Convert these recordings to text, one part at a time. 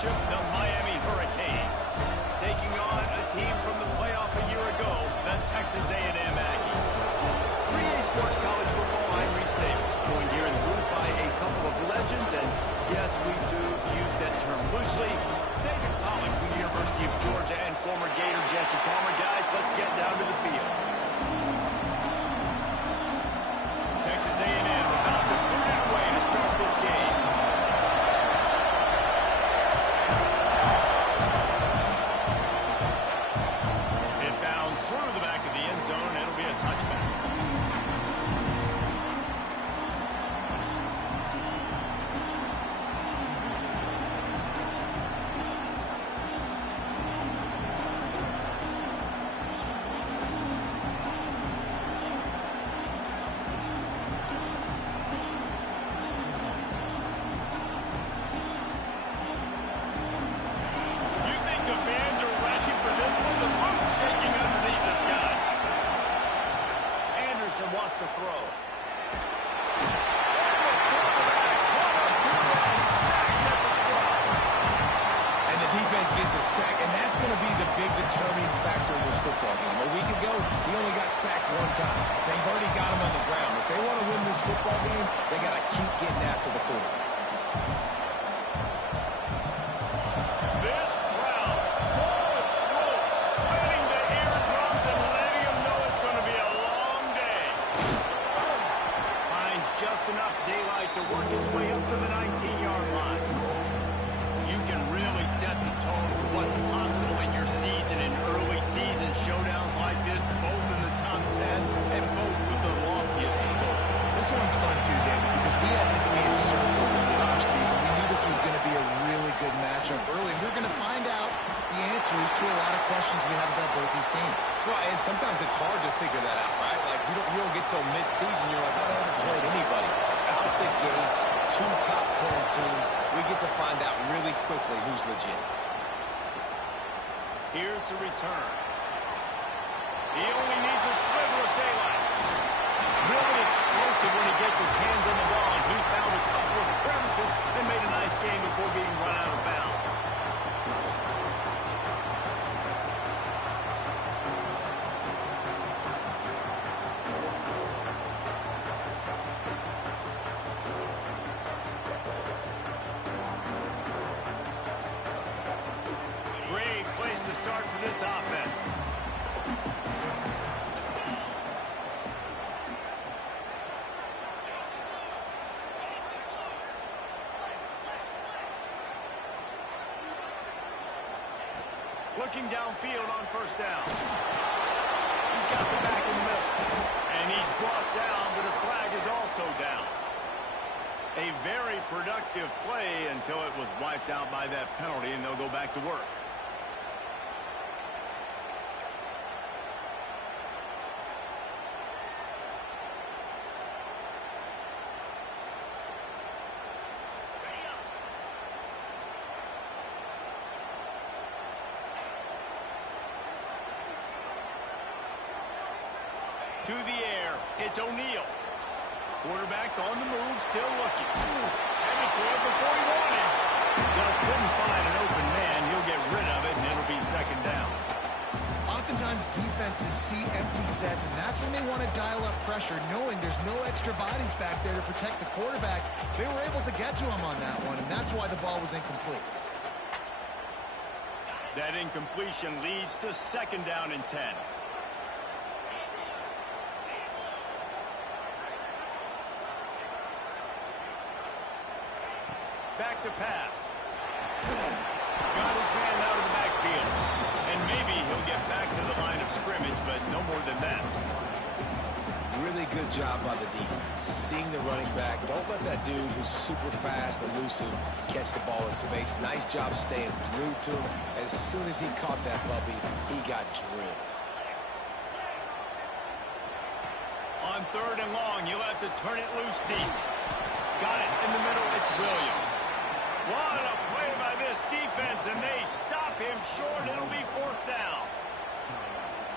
Championship, the Miami Hurricanes. Taking on a team from the playoff a year ago, the Texas A&M Aggies. 3A Sports College Football, I'm Reese Davis, joined here in the booth by a couple of legends, and yes, we do use that term loosely. David Pollack from the University of Georgia and former Gator Jesse Palmer. Guys, let's get down to the field. Texas A&M about to put it away to start this game. It bounds through the back of the end zone, and it'll be a touchback. Wants to throw. And the defense gets a sack, and that's going to be the big determining factor in this football game. A week ago, he only got sacked one time. They've already got him on the ground. If they want to win this football game, they got to keep getting after the quarterback. This crowd full of throats, spreading the eardrums and letting them know it's going to be a long day. Finds just enough daylight to work his way up to the 19-yard line. You can really set the tone for what's possible in your season in early season showdowns like this, both in the top 10 and both with the loftiest of goals. This one's fun too, David, because we had this game circled in the offseason. We knew this was going to be a really good matchup early. We're going to find out the answers to a lot of questions we have about both these teams. Well, and sometimes it's hard to figure that out, right? Like, you don't get till mid-season, you're like, oh, they haven't played anybody. Out the gates, 2 top 10 teams, we get to find out really quickly who's legit. Here's the return. He only needs a sliver of daylight. Really explosive when he gets his hands on the ball, and he found a couple of crevices and made a nice game before being run out of bounds. Great place to start for this offense. Looking downfield on first down. He's got the back in the middle. And he's brought down, but a flag is also down. A very productive play until it was wiped out by that penalty, and they'll go back to work. To the air, it's O'Neal. Quarterback on the move, still looking. And he threw it before he wanted. Just couldn't find an open man. He'll get rid of it, and it'll be second down. Oftentimes, defenses see empty sets, and that's when they want to dial up pressure, knowing there's no extra bodies back there to protect the quarterback. They were able to get to him on that one, and that's why the ball was incomplete. That incompletion leads to second down and 10. Back to pass. Got his man out of the backfield. And maybe he'll get back to the line of scrimmage, but no more than that. Really good job by the defense. Seeing the running back. Don't let that dude who's super fast, elusive, catch the ball in space. Nice job staying glued to him. As soon as he caught that puppy, he got drilled. On third and long, you'll have to turn it loose deep. Got it in the middle. It's Williams. What a play by this defense, and they stop him short. It'll be fourth down.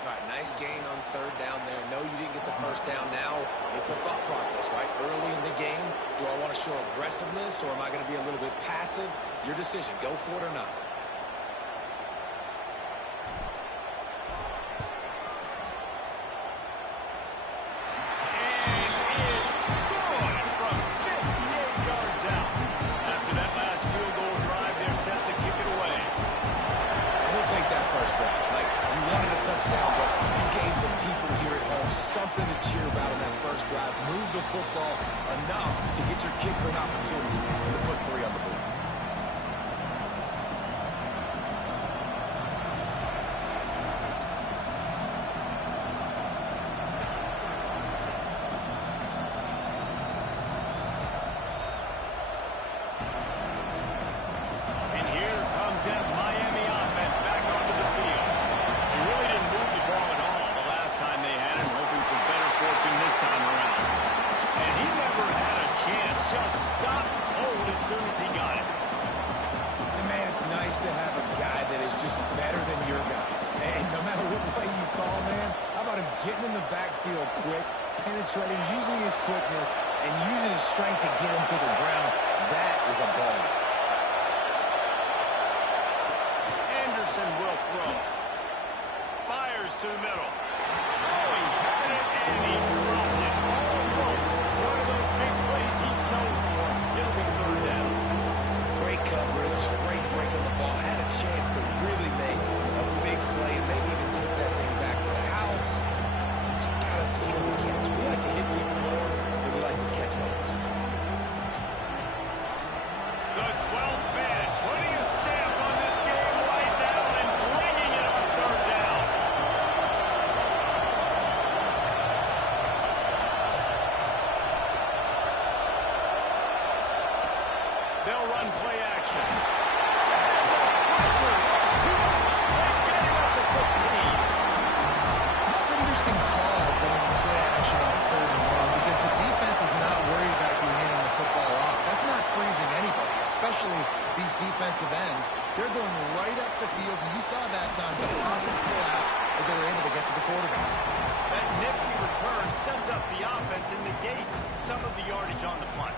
All right, nice gain on third down there. No, you didn't get the first down now. It's a thought process, right? Early in the game, do I want to show aggressiveness or am I going to be a little bit passive? Your decision. Go for it or not. Something to cheer about in that first drive. Move the football enough to get your kicker an opportunity and to put 3 on the board. And here comes that Miami offense back onto the field. They really didn't move the ball at all the last time they had it, hoping for better fortune this time around. And he never had a chance, just stopped cold as soon as he got it. And man, it's nice to have a guy that is just better than your guys. And no matter what play you call, man, how about him getting in the backfield quick, penetrating, using his quickness, and using his strength to get him to the ground. That is a ball. Anderson will throw. Fires to the middle. Oh, he had it, and he dropped it. Almost. One of those big plays he's known for. It'll be third down. Great coverage, great break on the ball. Had a chance to really make a big play and maybe even take that thing back to the house. But you gotta secure the catch. We like to hit people more than we like to catch balls. The 12th man putting a stamp on this game right now and bringing it on third down. They'll run play action. Pressure is too much. They get him up to 15. That's an interesting call going play action on 3rd and 1 because the defense is not worried about you handing the football off. That's not freezing anybody, especially these defensive ends. They're going right up the field, and you saw that time the pocket collapse as they were able to get to the quarterback. That nifty return sets up the offense and negates some of the yardage on the punt.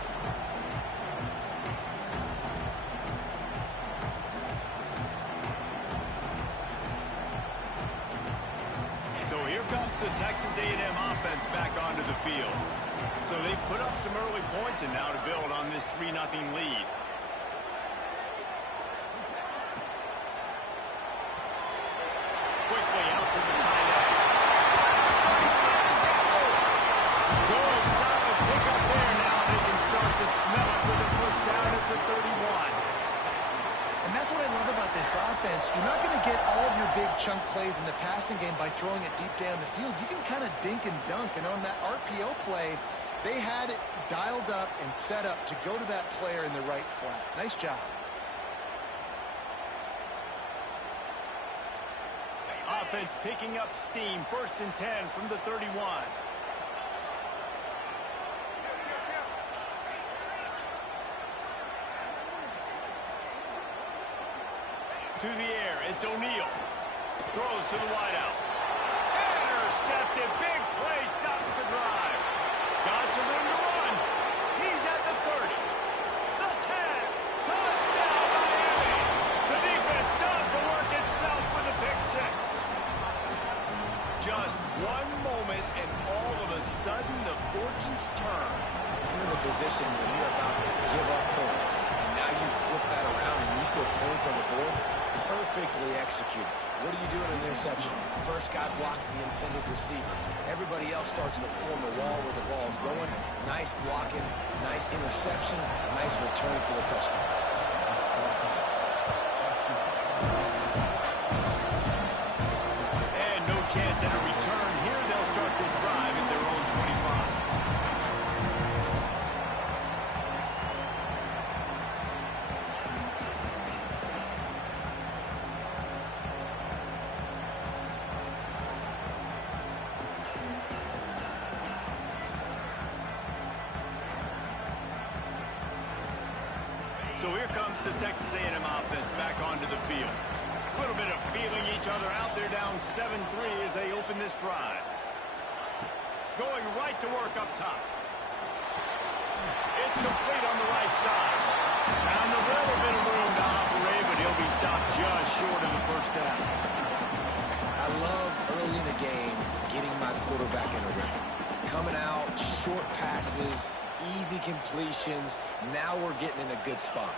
So here comes the Texas A&M offense back onto the field. So they've put up some early points and now to build on this 3-0 lead. Quickly out to the tight end. Good, solid pickup there. Now they can start to smell it with a first down at the 31. And that's what I love about this offense. You're not going to get all of your big chunk plays in the passing game by throwing it deep down the field. You can kind of dink and dunk. And on that RPO play, they had it dialed up and set up to go to that player in the right flat. Nice job. Offense picking up steam. 1st and 10 from the 31. To the air, it's O'Neal. Throws to the wideout. Intercepted. Big play. Stops the drive. Got some room to run. He's at the 30. The 10. Touchdown, Miami. The defense does the work itself with a pick 6. Just one moment, and all of a sudden, the fortunes turn. You're in a position where you're about to give up points, and now you flip that around and you put points on the board. Perfectly executed. What do you do in an interception? First guy blocks the intended receiver. Everybody else starts to form the wall where the ball's going. Nice blocking, nice interception, nice return for the touchdown. And no chance at a return here. They'll start this drive at their own 25. So here comes the Texas A&M offense back onto the field. A little bit of feeling each other out there down 7-3 as they open this drive. Going right to work up top. It's complete on the right side. Found a little bit of room to operate, but he'll be stopped just short of the first down. I love early in the game getting my quarterback in a rhythm. Coming out, short passes, easy completions. Now we're getting in a good spot.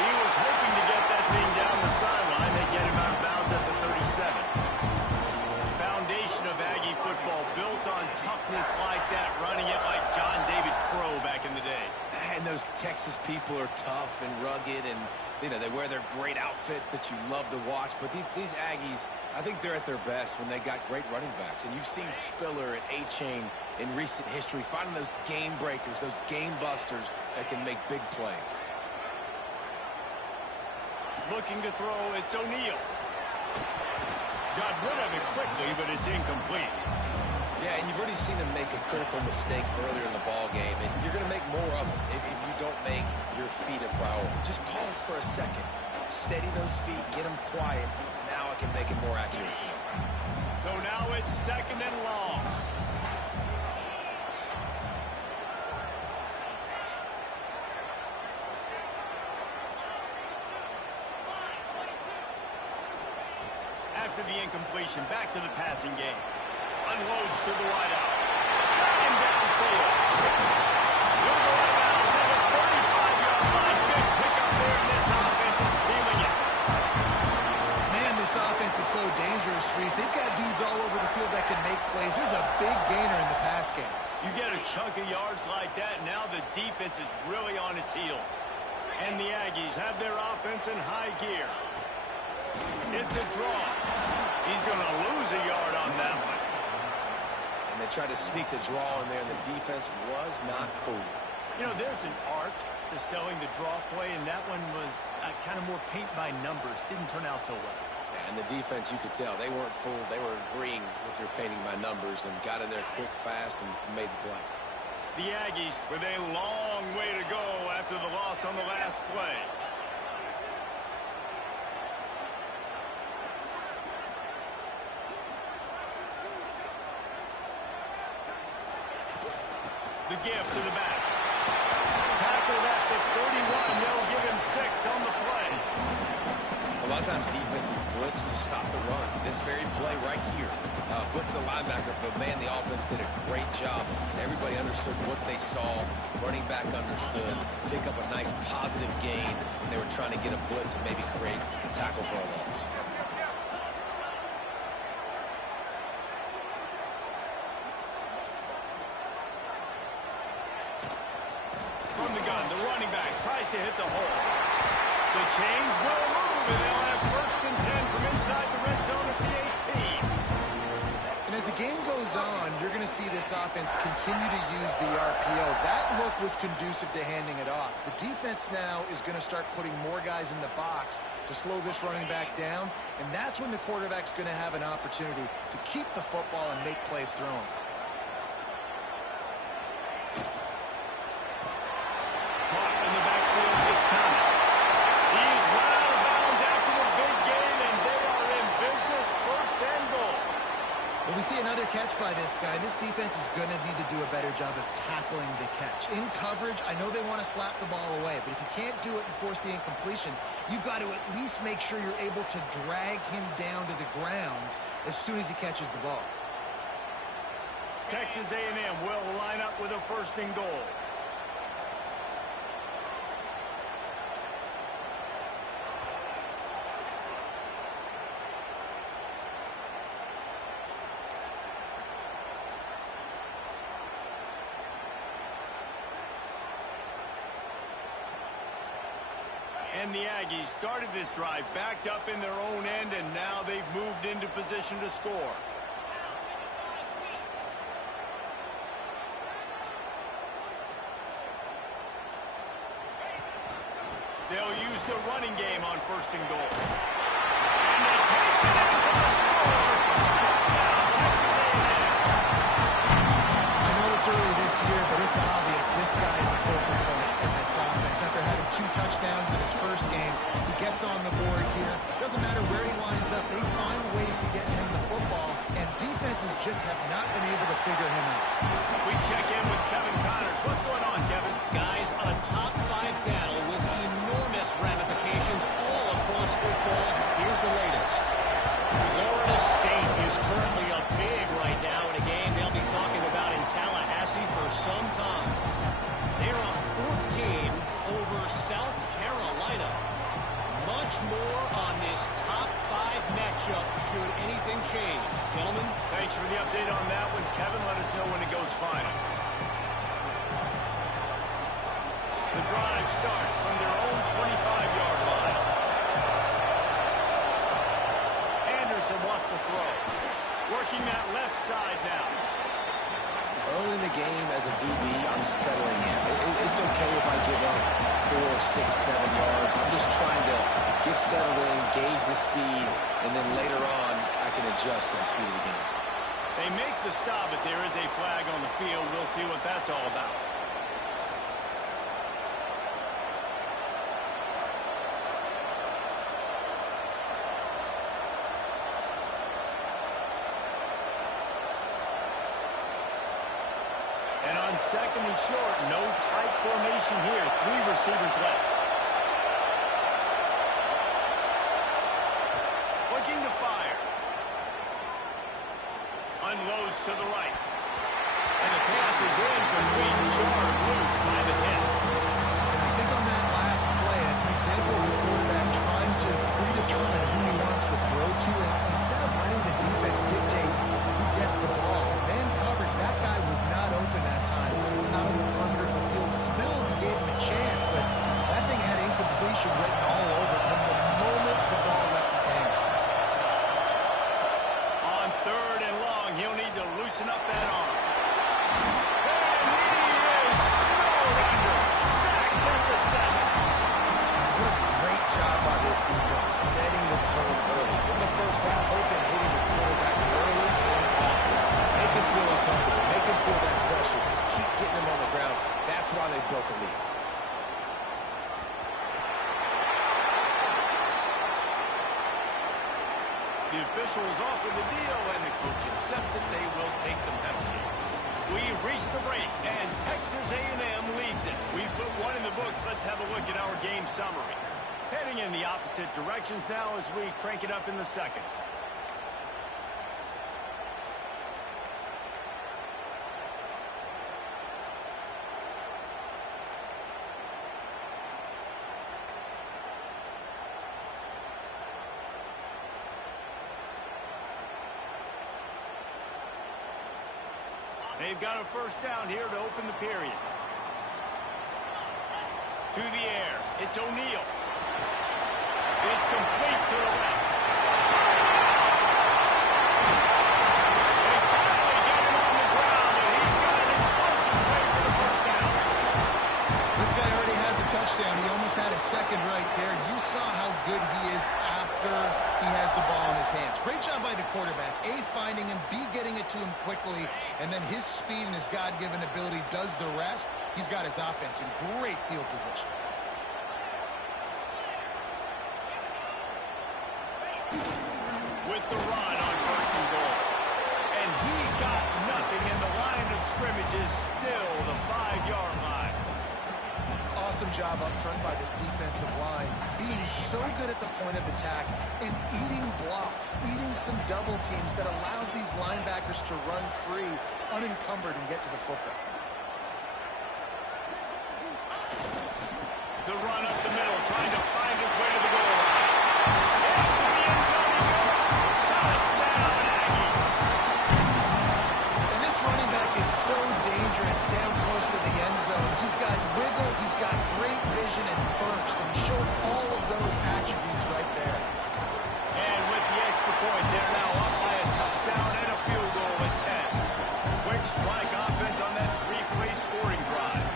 He was hoping to get that thing down the sideline. They get him out of bounds at the 37. Foundation of Aggie football built on toughness like that, running it like John David Crow back in the day. And those Texas people are tough and rugged, and they wear their great outfits that you love to watch. But these Aggies, I think they're at their best when they got great running backs. And you've seen Spiller and A-Chain in recent history finding those game breakers, those game busters that can make big plays. Looking to throw, it's O'Neal. Got rid of it quickly, but it's incomplete. Yeah, and you've already seen him make a critical mistake earlier in the ball game, and you're going to make more of them if you don't make your feet a priority. Just pause for a second. Steady those feet, get them quiet. Now I can make it more accurate. So now it's 2nd and long. After the incompletion, back to the passing game. Unloads to the wideout. Got him downfield. He'll go out of bounds at the 35-yard line. Big pickup there, and this offense is feeling it. Man, this offense is so dangerous, Reese. They've got dudes all over the field that can make plays. There's a big gainer in the pass game. You get a chunk of yards like that, now the defense is really on its heels. And the Aggies have their offense in high gear. It's a draw. He's going to lose a yard on that one. And they tried to sneak the draw in there, and the defense was not fooled. You know, there's an art to selling the draw play, and that one was kind of more paint by numbers. Didn't turn out so well. And the defense, you could tell, they weren't fooled. They were agreeing with your painting by numbers and got in there quick, fast, and made the play. The Aggies with a long way to go after the loss on the last play. The give to the back. Tackled at the 31. They'll give him 6 on the play. A lot of times defenses blitz to stop the run. This very play right here, blitz the linebacker, but man, the offense did a great job. Everybody understood what they saw. Running back understood. Pick up a nice positive gain. They were trying to get a blitz and maybe create a tackle for a loss. From the gun, the running back tries to hit the hole. The chains will move, and they'll have 1st and 10 from inside the red zone at the 18. And as the game goes on, you're going to see this offense continue to use the RPO. That look was conducive to handing it off. The defense now is going to start putting more guys in the box to slow this running back down, and that's when the quarterback's going to have an opportunity to keep the football and make plays thrown. Caught in the backfield, it's Thomas. He's run out of bounds after the big gain, and they are in business. 1st and goal. Well, we see another catch by this guy. This defense is going to need to do a better job of tackling the catch. In coverage, I know they want to slap the ball away, but if you can't do it and force the incompletion, you've got to at least make sure you're able to drag him down to the ground as soon as he catches the ball. Texas A&M will line up with a 1st and goal. And the Aggies started this drive backed up in their own end, and now they've moved into position to score. They'll use the running game on 1st and goal. And they catch it and they'll score. Touchdown, Texas A&M. I know it's early this year, but it's obvious this guy is a focal point. in this offense. After having 2 touchdowns in his first game, he gets on the board here. Doesn't matter where he lines up, they find ways to get him the football, and defenses just have not been able to figure him out. We check in with Kevin Connors. What's going on, Kevin? Guys, a top 5 battle with enormous ramifications all across football. Here's the latest. Florida State is currently up big right now in a game they'll be talking about in Tallahassee for some time. They're up 14 over South Carolina. Much more on this top 5 matchup should anything change. Gentlemen, Thanks for the update on that one, Kevin. Let us know when it goes final. The drive starts from their own 25-yard line. Anderson wants to throw. Working that left side now. Early in the game as a DB, I'm settling in. It's okay if I give up 4, 6, 7 yards. I'm just trying to get settled in, gauge the speed, and then later on, I can adjust to the speed of the game. They make the stop, but there is a flag on the field. We'll see what that's all about. And on 2nd and short, no tight formation here. 3 receivers left. Looking to fire. Unloads to the right. And the pass is incomplete. Jarred loose by the hit. I think on that last play, it's an example of the quarterback trying to predetermine who he wants to throw to, and instead of letting the defense dictate who gets the ball. Man coverage, that guy was not open that time. Out on the perimeter of the field, still he gave him a chance, but that thing had incompletion written all over from the moment the ball left his hand. On 3rd and long, he'll need to loosen up that arm. And he is snowed under. Sacked at the 7. What a great job by this defense, setting the tone early. In the first half, they've been hitting the quarterback early and often. Make him feel uncomfortable. Make him feel that pressure. Keep getting him on the ground. That's why they built the lead. The officials offer the deal, and the coach accepts it. They will take the penalty. We reach the break, and Texas A&M leads it. We put 1 in the books. Let's have a look at our game summary. Heading in the opposite directions now as we crank it up in the 2nd. They've got a first down here to open the period. To the air. It's O'Neal. It's complete to the left. They finally get him on the ground, and he's got an explosive play for the first down. This guy already has a touchdown. He almost had a 2nd right there. You saw how good he is after he has the ball in his hands. Great job by the quarterback. A, finding him, B, getting it to him quickly, and then his speed and his God-given ability does the rest. He's got his offense in great field position. With the run on 1st and goal. And he got nothing, and the line of scrimmage is still the 5-yard line. Awesome job up front by this defensive line, being so good at the point of attack and eating blocks, eating some double teams that allows these linebackers to run free, unencumbered, and get to the football. The run up the middle, trying to find his way to the goal line. Into the end zone he goes. Touchdown, Aggie. And this running back is so dangerous down close to the end zone. He's got wiggle, he's got great vision and burst, and he showed all of those attributes right there. And with the extra point, they're now up by a touchdown and a field goal at 10. Quick strike offense on that 3-play scoring drive.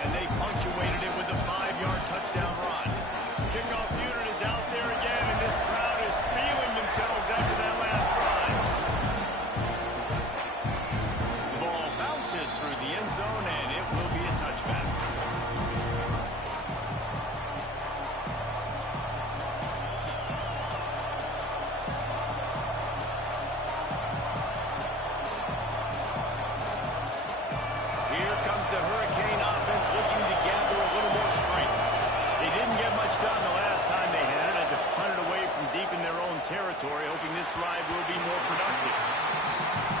And they punctuated it with a 5-yard touchdown run. Kickoff unit is out there again, and this crowd is feeling themselves after that last drive. The ball bounces through the end zone, and it will be a touchback. territory, hoping this drive will be more productive.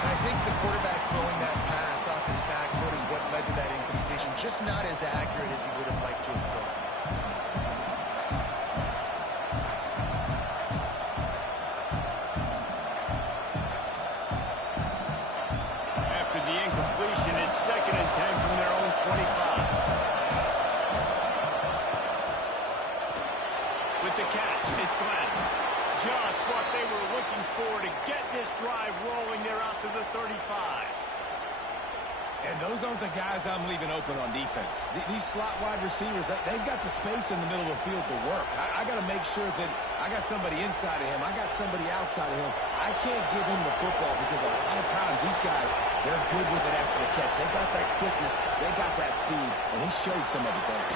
And I think the quarterback throwing that pass off his back foot is what led to that incompletion. Just not as accurate as he would have liked to have been. After the incompletion, it's 2nd and 10 from their own 25. With the catch, it's Glenn. Just what they were looking for to get this drive rolling. They're out to the 35. And those aren't the guys I'm leaving open on defense. These slot wide receivers, they've got the space in the middle of the field to work. I got to make sure that I got somebody inside of him. I got somebody outside of him. I can't give him the football because a lot of times these guys, they're good with it after the catch. They got that quickness. They got that speed. And he showed some of it there.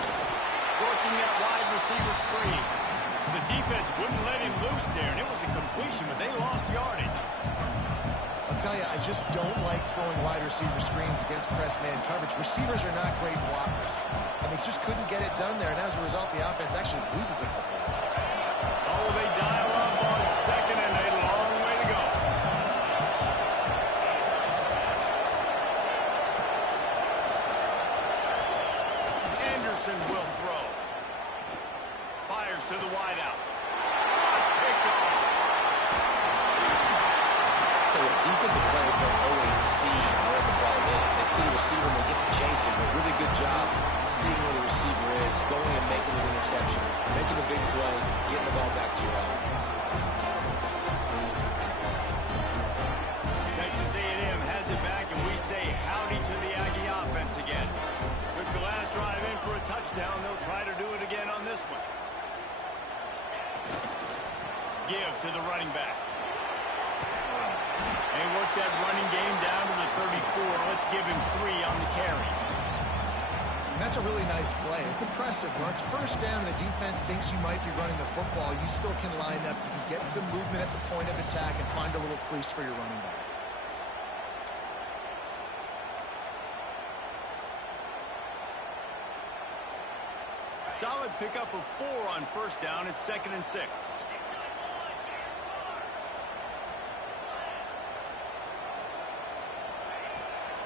Working that wide receiver screen. The defense wouldn't let him loose there, and it was a completion, but they lost yardage. I'll tell you, I just don't like throwing wide receiver screens against press man coverage. Receivers are not great blockers, and they just couldn't get it done there, and as a result, the offense actually loses a couple of yards. Oh, they dial up on 2nd and a long way to go. Anderson will throw. Fires to the wideout. It's picked off. Defensive players don't always see where the ball is. They see the receiver and they get to chase him. A really good job seeing where the receiver is, going and making an interception, making a big play, getting the ball back to your offense. Texas A&M has it back, and we say howdy to the Aggie offense again. With the last drive in for a touchdown, they'll try to do it again on this one. Give to the running back. They work that running game down to the 34. Let's give him 3 on the carry. And that's a really nice play. It's impressive. When it's first down and the defense thinks you might be running the football, you still can line up. You can get some movement at the point of attack and find a little crease for your running back. Solid pickup of 4 on first down. It's 2nd and 6.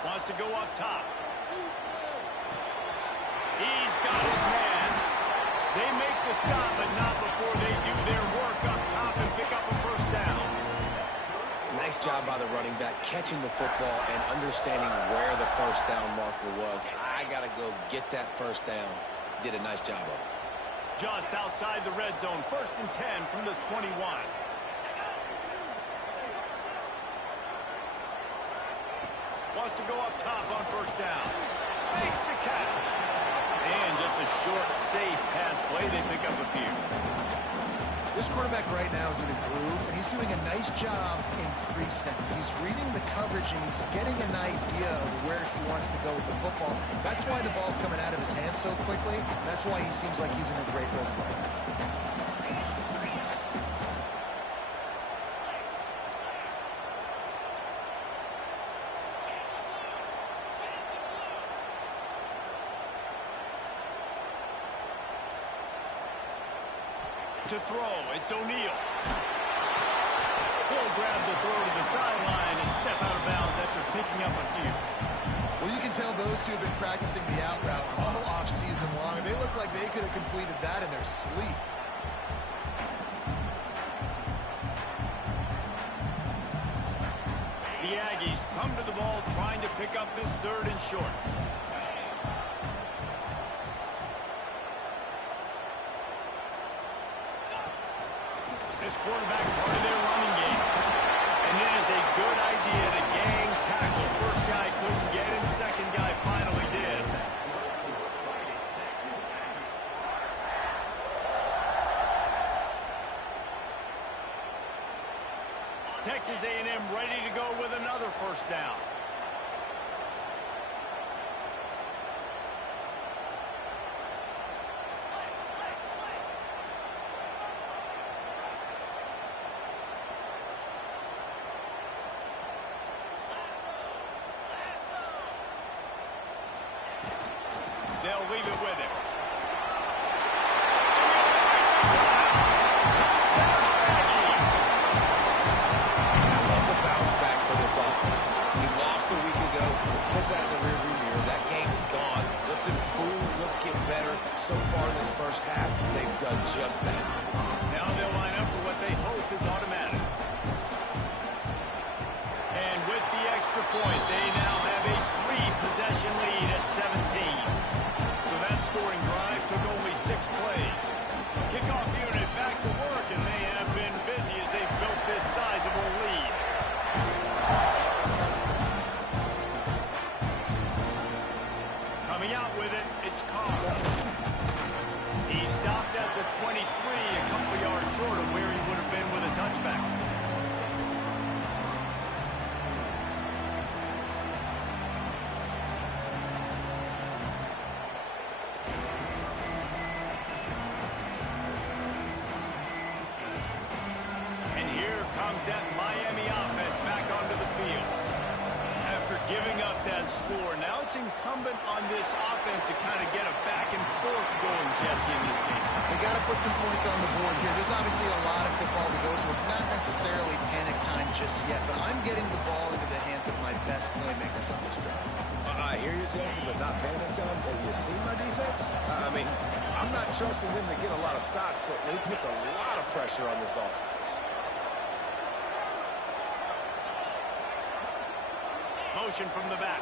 Wants to go up top. He's got his man. They make the stop, but not before they do their work up top and pick up a first down. Nice job by the running back, catching the football and understanding where the first down marker was. I got to go get that first down. Did a nice job of it. Just outside the red zone. 1st and 10 from the 21. Wants to go up top on first down. Makes the catch. And just a short, safe pass play. They pick up a few. This quarterback right now is in a groove, and he's doing a nice job in pre-snap. He's reading the coverage, and he's getting an idea of where he wants to go with the football. That's why the ball's coming out of his hands so quickly. That's why he seems like he's in a great rhythm right now. To throw, it's O'Neal. He'll grab the throw to the sideline and step out of bounds after picking up a few. Well, you can tell those two have been practicing the out route all off-season long. They look like they could have completed that in their sleep. The Aggies come to the ball trying to pick up this 3rd and short. This quarterback part of their running game. And it is a good idea to gang tackle. First guy couldn't get him, second guy finally did. Texas A&M ready to go with another first down. They'll leave it with him. And the racing touchdown, Aggies. so far in this first half, they've done just that. Now they'll line up for what they hope is automatic. And with the extra point, they now have a 3-possession lead at 17. So that scoring drive took only 6 plays. Kickoff unit back to work, and they have been busy as they've built this sizable lead. Coming out with it, it's Carl. He stopped at the 23, a couple yards short of where he would have been with a touchback. And here comes that Miami offense back onto the field. After giving up that score, now it's incumbent on this offense to kind of get a back and forth going, Jesse, in this game. They got to put some points on the board here. There's obviously a lot of football to go, so it's not necessarily panic time just yet, but I'm getting the ball into the hands of my best playmakers on this drive. I hear you, Jesse, but not panic time. Have you seen my defense? I mean, I'm not trusting them to get a lot of stops, so it puts a lot of pressure on this offense. Motion from the back.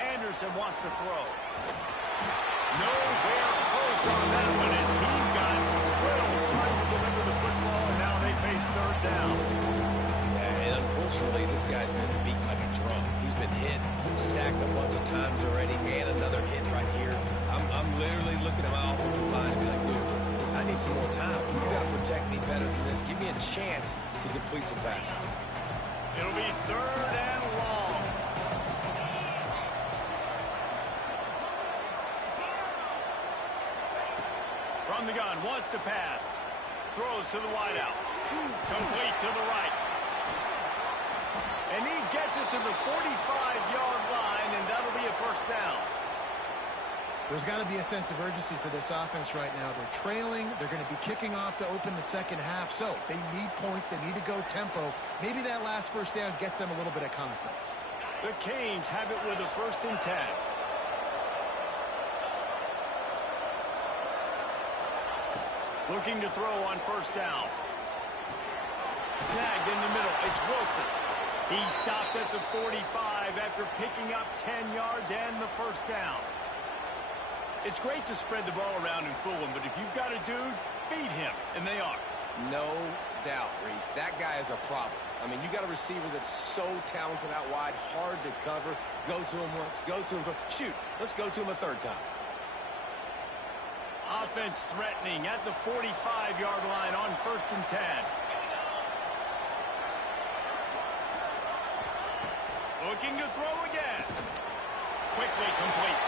Anderson wants to throw. Nowhere close on that one as he got drilled trying to deliver the football, and now they face third down. Yeah, and unfortunately, this guy's been beat like a drum. He's been hit, sacked a bunch of times already, and another hit right here. I'm literally looking at my offensive line and be like, dude, I need some more time. You got to protect me better than this. Give me a chance to complete some passes. It'll be third and long. From the gun, wants to pass. Throws to the wideout. Complete to the right. And he gets it to the 45-yard line, and that'll be a first down. There's got to be a sense of urgency for this offense right now. They're trailing. They're going to be kicking off to open the second half. So they need points. They need to go tempo. Maybe that last first down gets them a little bit of confidence. The Canes have it with a 1st and 10. Looking to throw on first down. Snagged in the middle. It's Wilson. He stopped at the 45 after picking up 10 yards and the first down. It's great to spread the ball around and fool him, but if you've got a dude, feed him, and they are. No doubt, Reese. That guy is a problem. I mean, you got a receiver that's so talented out wide, hard to cover. Go to him once, go to him twice. Shoot, let's go to him a third time. Offense threatening at the 45-yard line on 1st and 10. Looking to throw again. Quickly complete.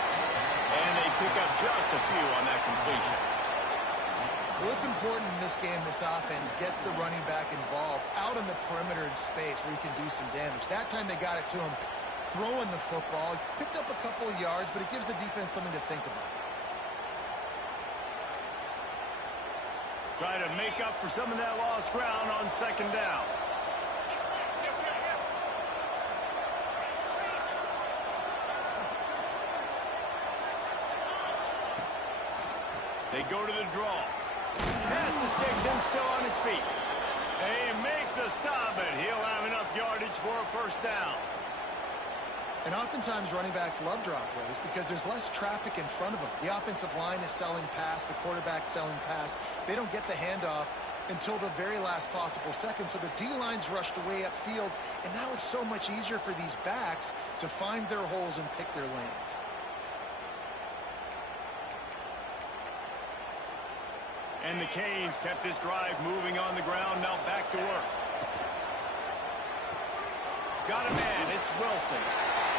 And they pick up just a few on that completion. Well, it's important in this game, this offense gets the running back involved out on the perimeter in space where he can do some damage. That time they got it to him throwing the football. Picked up a couple of yards, but it gives the defense something to think about. Try to make up for some of that lost ground on 2nd down. They go to the draw. Pass the sticks and still on his feet. They make the stop, but he'll have enough yardage for a first down. And oftentimes running backs love draw plays because there's less traffic in front of them. The offensive line is selling pass, the quarterback's selling pass. They don't get the handoff until the very last possible second, so the D-line's rushed away upfield, and now it's so much easier for these backs to find their holes and pick their lanes. And the Canes kept this drive moving on the ground, now back to work. Got a man, it's Wilson.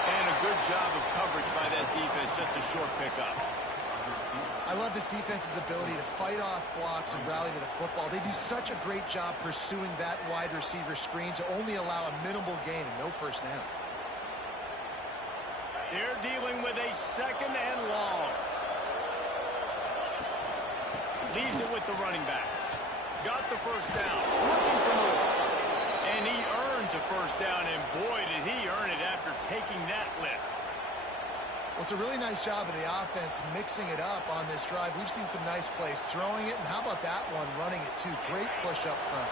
And a good job of coverage by that defense, just a short pickup. I love this defense's ability to fight off blocks and rally to the football. They do such a great job pursuing that wide receiver screen to only allow a minimal gain and no first down. They're dealing with a 2nd and long. Leaves it with the running back. Got the first down. Looking for more. And he earns a first first down, and boy, did he earn it after taking that lift. Well, it's a really nice job of the offense mixing it up on this drive. We've seen some nice plays throwing it, and how about that one running it too? Great push up front.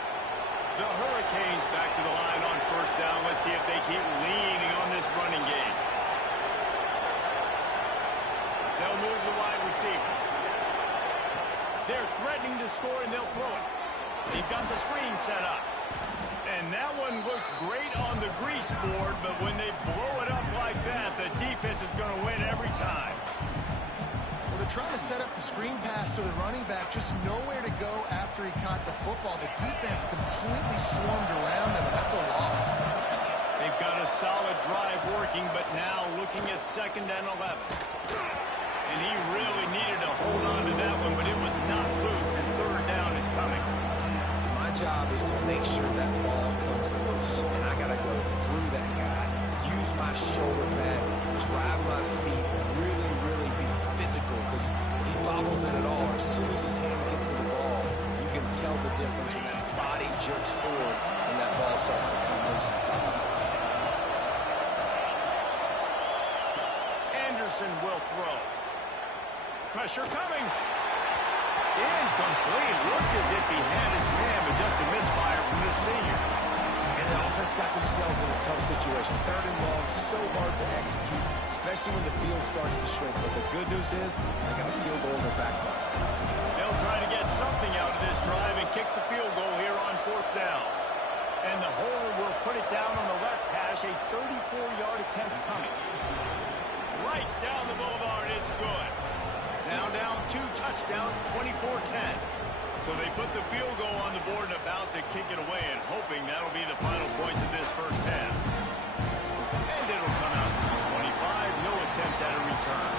The Hurricanes back to the line on first down. Let's see if they keep leaning on this running game. They'll move the wide receiver. They're threatening to score, and they'll throw it. They've got the screen set up. And that one looked great on the grease board, but when they blow it up like that, the defense is going to win every time. Well, they're trying to set up the screen pass to the running back, just nowhere to go after he caught the football. The defense completely swarmed around him, and that's a loss. They've got a solid drive working, but now looking at 2nd and 11. And he really needed to hold on to that one, but it was not loose, and 3rd down is coming. My job is to make sure that ball comes loose, and I got to go through that guy, use my shoulder pad, drive my feet, really be physical, because if he bobbles it at all, as soon as his hand gets to the ball, you can tell the difference when that body jerks forward and that ball starts to come loose and come out. Anderson will throw. Pressure coming. Incomplete. Looked as if he had his man, but just a misfire from the senior. And the offense got themselves in a tough situation. 3rd and long, so hard to execute, especially when the field starts to shrink. But the good news is they got a field goal in their back pocket. They'll try to get something out of this drive and kick the field goal here on 4th down. And the holder will put it down on the left hash, a 34-yard attempt coming. Right down the boulevard, it's good. Now down 2 touchdowns, 24-10. So they put the field goal on the board and about to kick it away, and hoping that'll be the final points of this first half. And it'll come out to 25, no attempt at a return.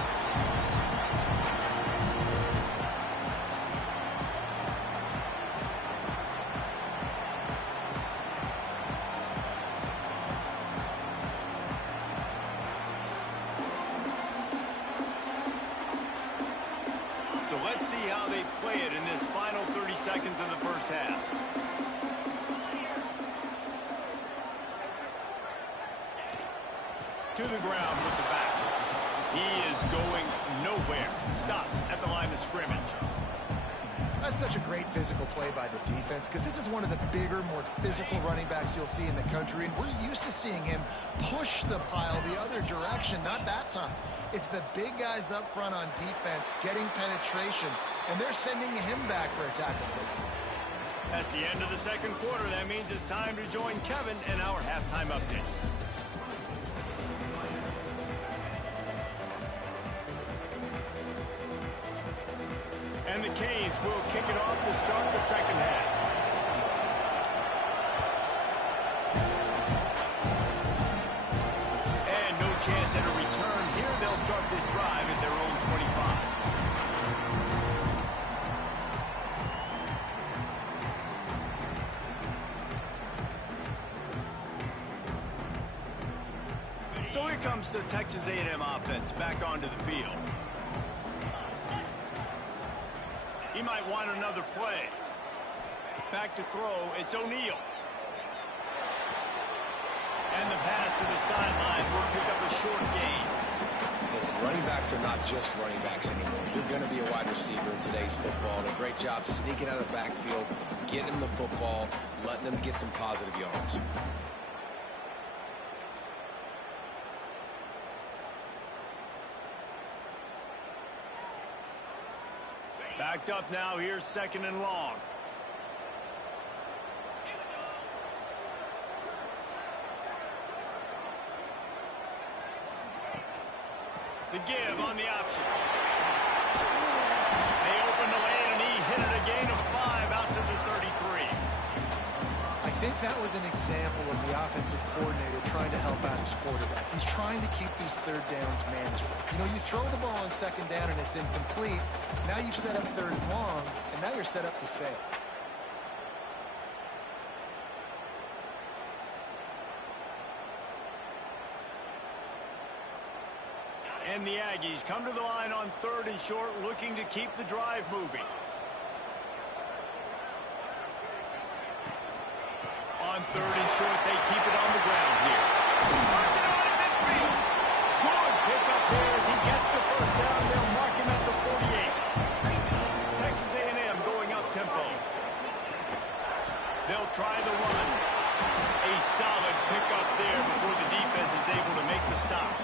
So let's see how they play it in this final 30 seconds of the first half. To the ground with the back. He is going nowhere. Stop at the line of scrimmage. That's such a great physical play by the defense, because this is one of the bigger, more physical running backs you'll see in the country, and we're used to seeing him push the pile the other direction. Not that time. It's the big guys up front on defense getting penetration, and they're sending him back for a tackle. That's the end of the 2nd quarter. That means it's time to join Kevin in our halftime update. And the Canes will kick it off to start the 2nd half. And no chance at a return here. They'll start this drive at their own 25. So here comes the Texas A&M offense back onto the field. He might want another play. Back to throw, it's O'Neal. And the pass to the sideline will pick up a short gain. Listen, running backs are not just running backs anymore. You're going to be a wide receiver in today's football. And a great job sneaking out of the backfield, getting them the football, letting them get some positive yards. Backed up now, here's 2nd and long. The give on the option. They open the lane, and he hit it a gain of 5 out to the 33. I think that was an example of the offensive coordinator trying to help out his quarterback. He's trying to keep these 3rd downs manageable. You know, you throw the ball on 2nd down and it's incomplete. Now you've set up 3rd and long, and now you're set up to fail. And the Aggies come to the line on 3rd and short, looking to keep the drive moving. On 3rd and short, they keep it on the try the run. A solid pickup there before the defense is able to make the stop.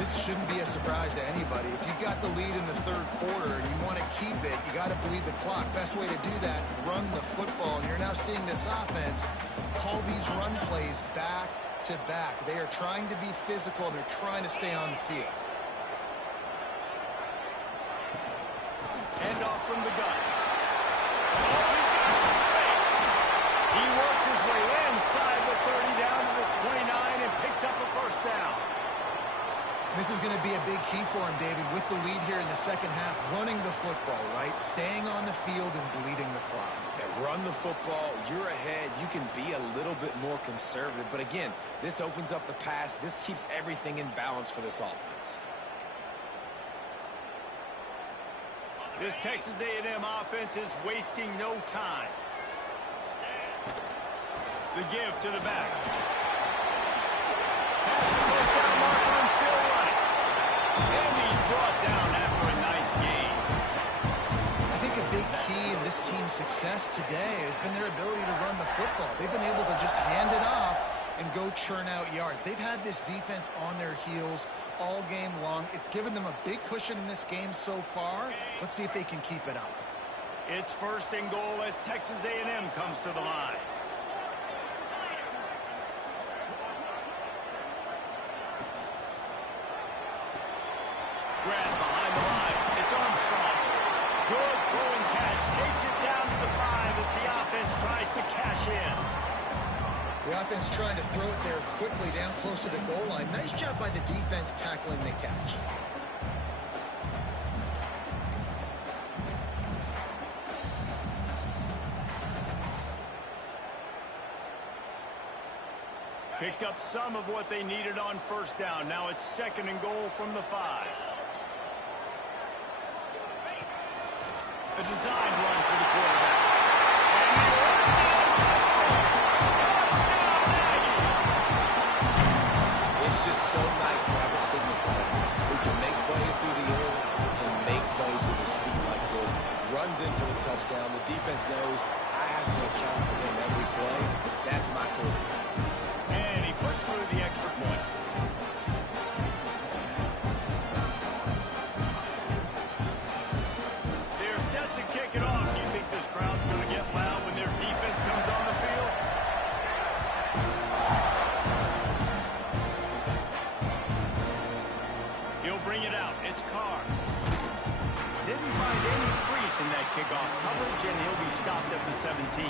This shouldn't be a surprise to anybody. If you've got the lead in the third quarter and you want to keep it, you got to bleed the clock. Best way to do that, run the football. And you're now seeing this offense call these run plays back to back. They are trying to be physical, and they're trying to stay on the field. Hand off from the gun. Oh, he's got some space. He works his way inside the 30 down to the 29 and picks up a first down. This is going to be a big key for him, David, with the lead here in the second half, running the football, right? Staying on the field and bleeding the clock. Yeah, run the football. You're ahead. You can be a little bit more conservative. But again, this opens up the pass. This keeps everything in balance for this offense. This Texas A&M offense is wasting no time. The give to the back. Pass the first down marker and still running. And he's brought down after a nice gain. I think a big key in this team's success today has been their ability to run the football. They've been able to just hand it off and go churn out yards. They've had this defense on their heels all game long. It's given them a big cushion in this game so far. Let's see if they can keep it up. It's first and goal as Texas A&M comes to the line. Grab behind the line. It's Armstrong. Good throwing catch. Takes it down to the 5 as the offense tries to cash in. The offense trying to throw it there quickly down close to the goal line. Nice job by the defense tackling the catch. Picked up some of what they needed on first down. Now it's second and goal from the 5. A designed run for the quarterback. And he runs in. Touchdown, Aggies! It's just so nice to have a signal player who can make plays through the air and make plays with his feet like this. Runs in for the touchdown. The defense knows I have to account for him every play. That's my quarterback. And he puts through the extra point. They're set to kick it off. Do you think this crowd's going to get loud when their defense comes on the field? He'll bring it out. It's Carr. Didn't find any crease in that kickoff coverage, and he'll be stopped at the 17.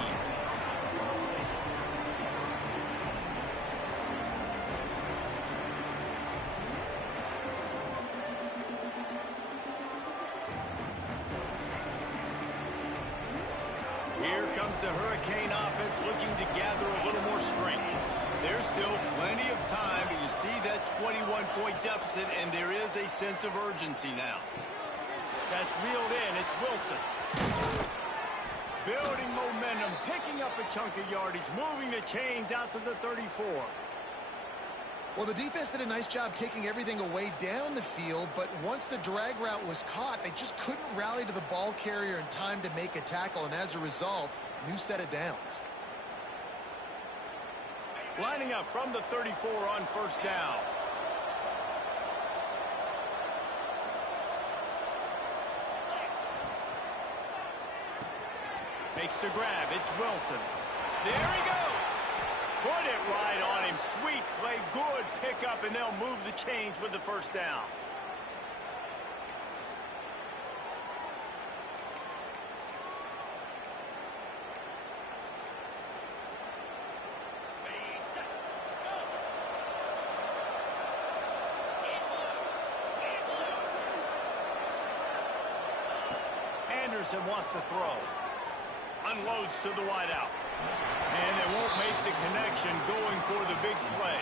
Here comes the Hurricane offense looking to gather a little more strength. There's still plenty of time, but you see that 21-point deficit, and there is a sense of urgency now. That's reeled in. It's Wilson. Building momentum, picking up a chunk of yardage, moving the chains out to the 34. Well, the defense did a nice job taking everything away down the field, but once the drag route was caught, they just couldn't rally to the ball carrier in time to make a tackle, and as a result, new set of downs. Lining up from the 34 on first down. Makes the grab. It's Wilson. There he goes. Put it right on him. Sweet play. Good pickup, and they'll move the chains with the first down. Anderson wants to throw. Unloads to the wideout. And they won't make the connection going for the big play.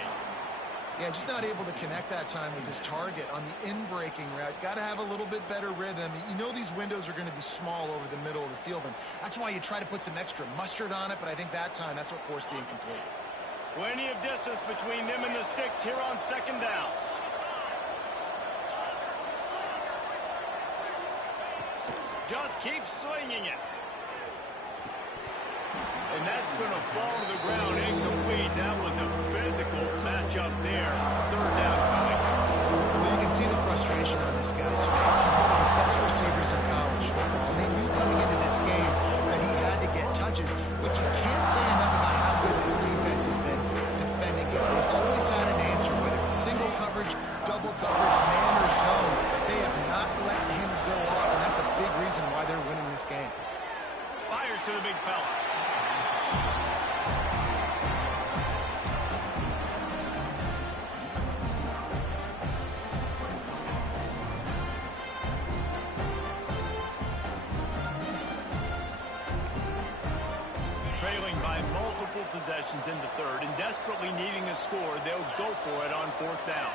Yeah, just not able to connect that time with his target on the in-breaking route. Got to have a little bit better rhythm. You know these windows are going to be small over the middle of the field, and that's why you try to put some extra mustard on it, but I think that time that's what forced the incomplete. Plenty of distance between them and the sticks here on second down. Just keep slinging it. And that's going to fall to the ground incomplete. That was a physical matchup there. Third down coming. Well, you can see the frustration on this guy's face. He's one of the best receivers in college football. And they knew coming into this game that he had to get touches, but you can't say enough about how good this defense has been defending him. They've always had an answer, whether it's single coverage, double coverage, man or zone. They have not let him go off, and that's a big reason why they're winning this game. Fires to the big fella. Trailing by multiple possessions in the third and desperately needing a score, they'll go for it on fourth down.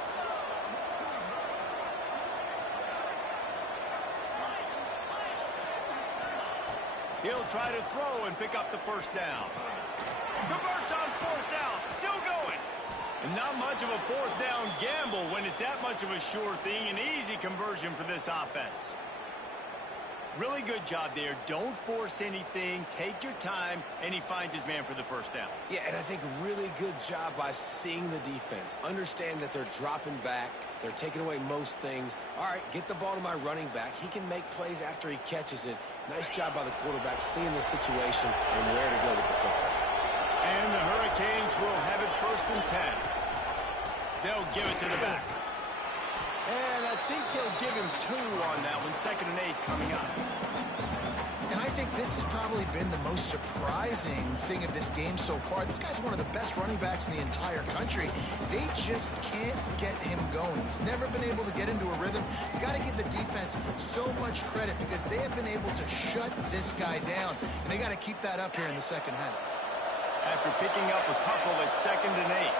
He'll try to throw and pick up the first down. Converts on fourth down. Still going. And not much of a fourth down gamble when it's that much of a sure thing. An easy conversion for this offense. Really good job there. Don't force anything. Take your time. And he finds his man for the first down. Yeah, and I think really good job by seeing the defense. Understand that they're dropping back. They're taking away most things. All right, get the ball to my running back. He can make plays after he catches it. Nice job by the quarterback seeing the situation and where to go with the football. And the Hurricanes will have it 1st and 10. They'll give it to the back. And I think they'll give him 2 on that one. 2nd and 8 coming up. And I think this has probably been the most surprising thing of this game so far. This guy's one of the best running backs in the entire country. They just can't get him going. He's never been able to get into a rhythm. You got to give the defense so much credit because they have been able to shut this guy down. And they got to keep that up here in the second half. After picking up a couple at 2nd and 8.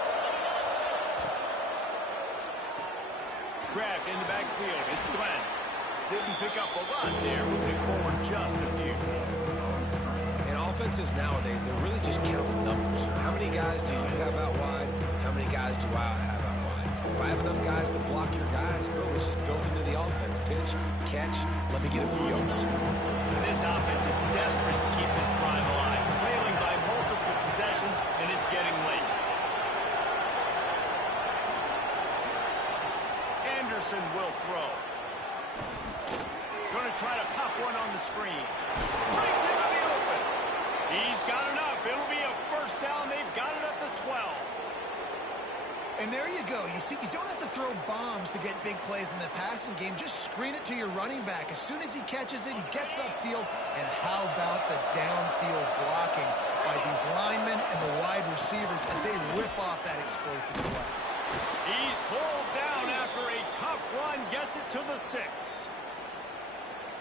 Grabbed in the backfield. It's Glenn. Didn't pick up a lot there, moving forward just a few. In offenses nowadays, they're really just counting numbers. How many guys do you have out wide? How many guys do I have out wide? If I have enough guys to block your guys, boom, it's just built into the offense. Pitch, catch, let me get a few yards. This offense is desperate to keep this drive alive. Trailing by multiple possessions, and it's getting late. Anderson will throw. Going to try to pop one on the screen. Brings him to the open. He's got enough. It'll be a first down. They've got it up to 12. And there you go. You see, you don't have to throw bombs to get big plays in the passing game. Just screen it to your running back. As soon as he catches it, he gets upfield. And how about the downfield blocking by these linemen and the wide receivers as they rip off that explosive play. He's pulled down after a tough run. Gets it to the 6.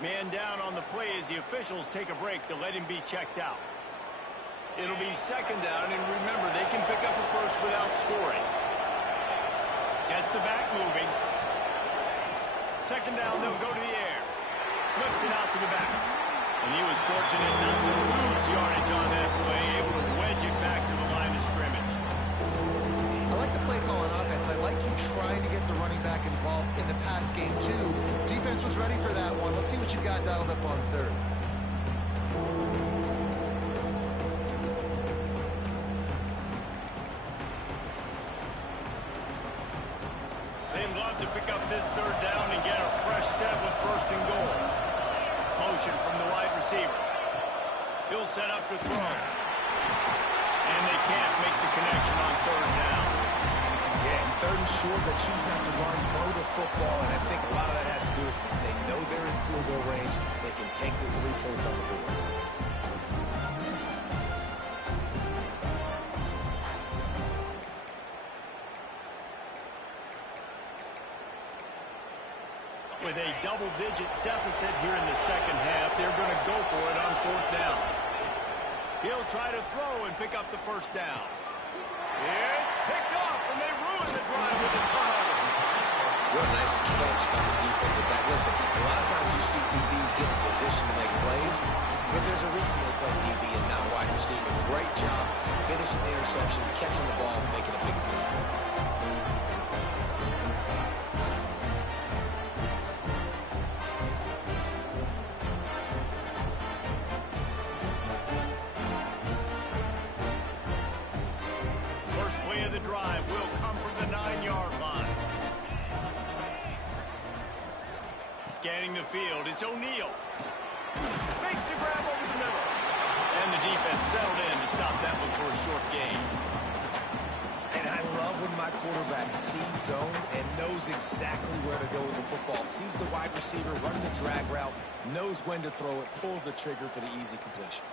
Man down on the play as the officials take a break to let him be checked out. It'll be 2nd down, and remember, they can pick up a first without scoring. Gets the back moving. 2nd down, they'll go to the air. Flips it out to the back. And he was fortunate not to lose yardage on that play, able to wedge it back to the line of scrimmage. I like the play call on offense. I like you trying to get the running back involved in the pass game, too. Defense was ready for that one. Let's see what you got dialed up on 3rd. They'd love to pick up this 3rd down and get a fresh set with 1st and goal. Motion from the wide receiver. He'll set up to throw. And they can't make the connection on 3rd down. Yeah, and 3rd and short, they choose not to run, throw the football, and I think a lot of that has to do with they know they're in field goal range. They can take the 3 points on the board. With a double-digit deficit here in the second half, they're going to go for it on 4th down. He'll try to throw and pick up the first down. It's picked off, and they ruin the drive with a turnover. What a nice catch by the defensive back. Listen, a lot of times you see DBs get in position to make plays, but there's a reason they play DB and not wide receiver. Great job finishing the interception, catching the ball, making a big play. drive will come from the 9-yard line. Scanning the field, it's O'Neal. Makes the grab over the middle. And the defense settled in to stop that one for a short gain. And I love when my quarterback sees zone and knows exactly where to go with the football. Sees the wide receiver running the drag route, knows when to throw it, pulls the trigger for the easy completion.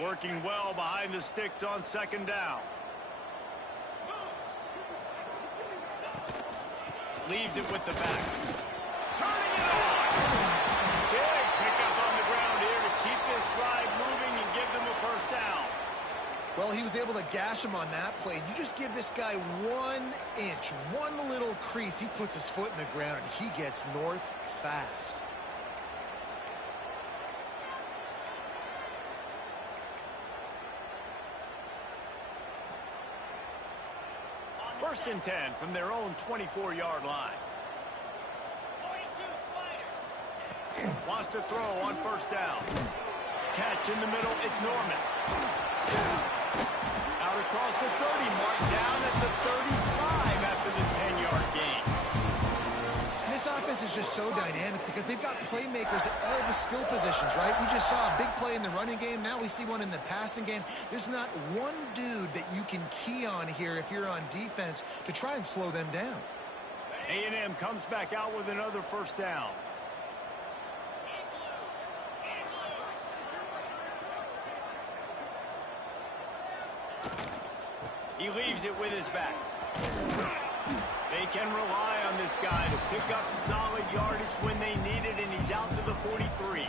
Working well behind the sticks on second down. Leaves it with the back. Turning it on! Big pickup on the ground here to keep this drive moving and give them a first down. Well, he was able to gash him on that play. You just give this guy 1 inch, one little crease. He puts his foot in the ground. He gets north fast. First and 10 from their own 24-yard line. Wants to throw on first down. Catch in the middle, it's Norman. Out across the 30, marked down at the 35 after the 10-yard gain. And this offense is just so dynamic because they've got playmakers at all the skill positions, right? We just saw a big play in the running game. Now we see one in the passing game. There's not one dude that you can key on here if you're on defense to try and slow them down. A&M comes back out with another first down. He leaves it with his back. They can rely on this guy to pick up solid yardage when they need it, and he's out to the 43.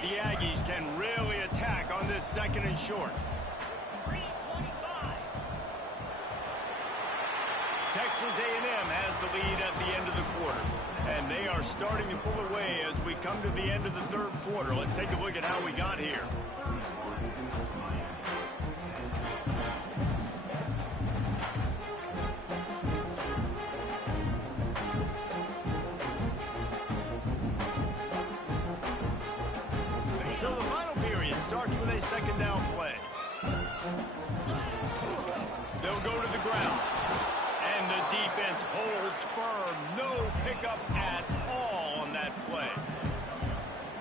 The Aggies can really attack on this second and short. Texas A&M has the lead at the end of the quarter, and they are starting to pull away as we come to the end of the third quarter. Let's take a look at how we got here. So the final period starts with a second down play. They'll go to the ground. And the defense holds firm. No pickup at all on that play.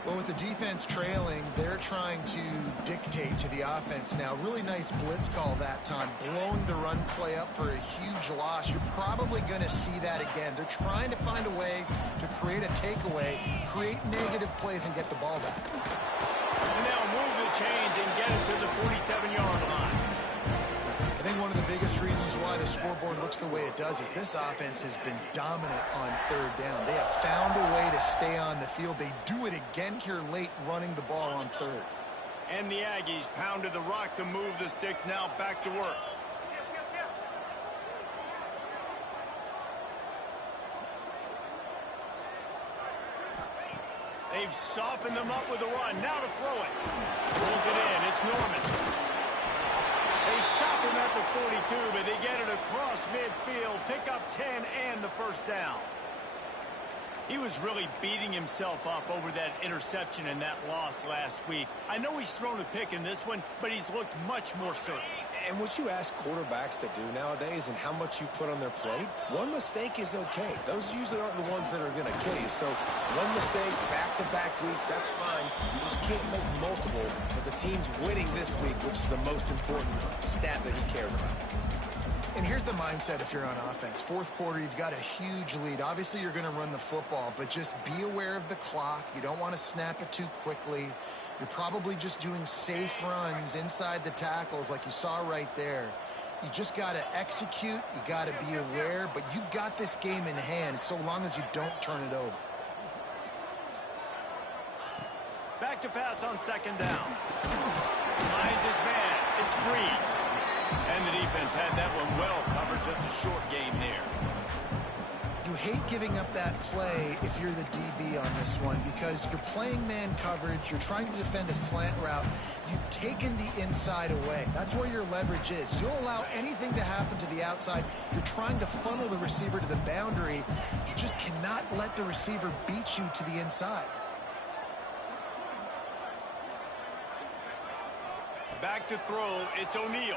Well, with the defense trailing, they're trying to dictate to the offense now. Really nice blitz call that time, blowing the run play up for a huge loss. You're probably going to see that again. They're trying to find a way to create a takeaway, create negative plays, and get the ball back. And they'll move the chains and get it to the 47-yard line. I think one of the biggest reasons why the scoreboard looks the way it does is this offense has been dominant on third down. They have found a way to stay on the field. They do it again here late, running the ball on third. And the Aggies pounded the rock to move the sticks, now back to work. They've softened them up with a run. Now to throw it. Pulls it in. It's Norman. They stop him at the 42, but they get it across midfield. Pick up 10 and the first down. He was really beating himself up over that interception and that loss last week. I know he's thrown a pick in this one, but he's looked much more certain. And what you ask quarterbacks to do nowadays and how much you put on their plate, one mistake is okay. Those usually aren't the ones that are going to kill you. So one mistake, back-to-back weeks, that's fine. You just can't make multiple. But the team's winning this week, which is the most important stat that he cares about. And here's the mindset if you're on offense. Fourth quarter, you've got a huge lead. Obviously, you're going to run the football, but just be aware of the clock. You don't want to snap it too quickly. You're probably just doing safe runs inside the tackles like you saw right there. You just got to execute. You got to be aware, but you've got this game in hand so long as you don't turn it over. Back to pass on second down. Finds his man. It's Breeze. And the defense had that one well covered. Just a short gain there. You hate giving up that play if you're the DB on this one, because you're playing man coverage, you're trying to defend a slant route, you've taken the inside away. That's where your leverage is. You'll allow anything to happen to the outside. You're trying to funnel the receiver to the boundary. You just cannot let the receiver beat you to the inside. Back to throw, it's O'Neal.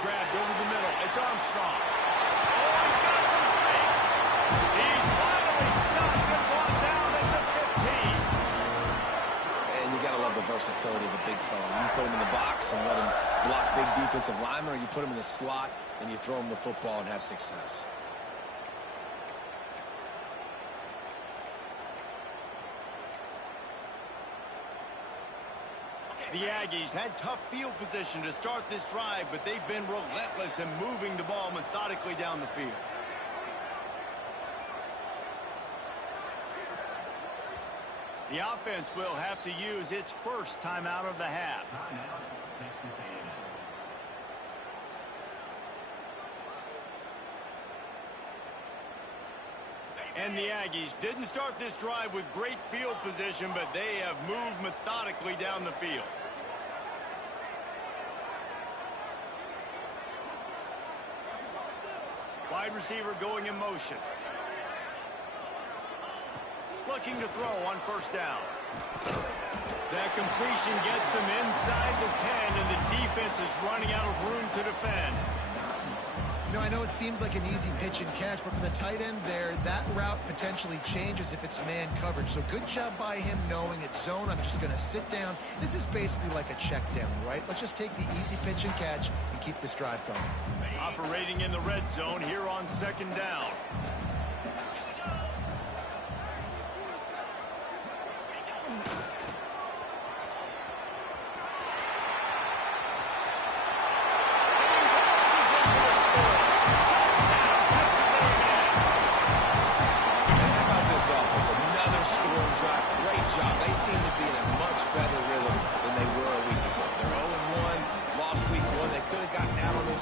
Grabbed over the middle, it's Armstrong. Oh, he's got some space. He's finally stopped and brought down at the 15. And you got to love the versatility of the big fella. You put him in the box and let him block big defensive linemen, or you put him in the slot and you throw him the football and have success. The Aggies had tough field position to start this drive, but they've been relentless in moving the ball methodically down the field. The offense will have to use its first timeout of the half. And the Aggies didn't start this drive with great field position, but they have moved methodically down the field. Wide receiver going in motion. Looking to throw on first down. That completion gets them inside the 10, and the defense is running out of room to defend. You know, I know it seems like an easy pitch and catch, but for the tight end there, that route potentially changes if it's man coverage. So good job by him knowing it's zone. I'm just going to sit down. This is basically like a check down, right? Let's just take the easy pitch and catch and keep this drive going. Operating in the red zone here on second down.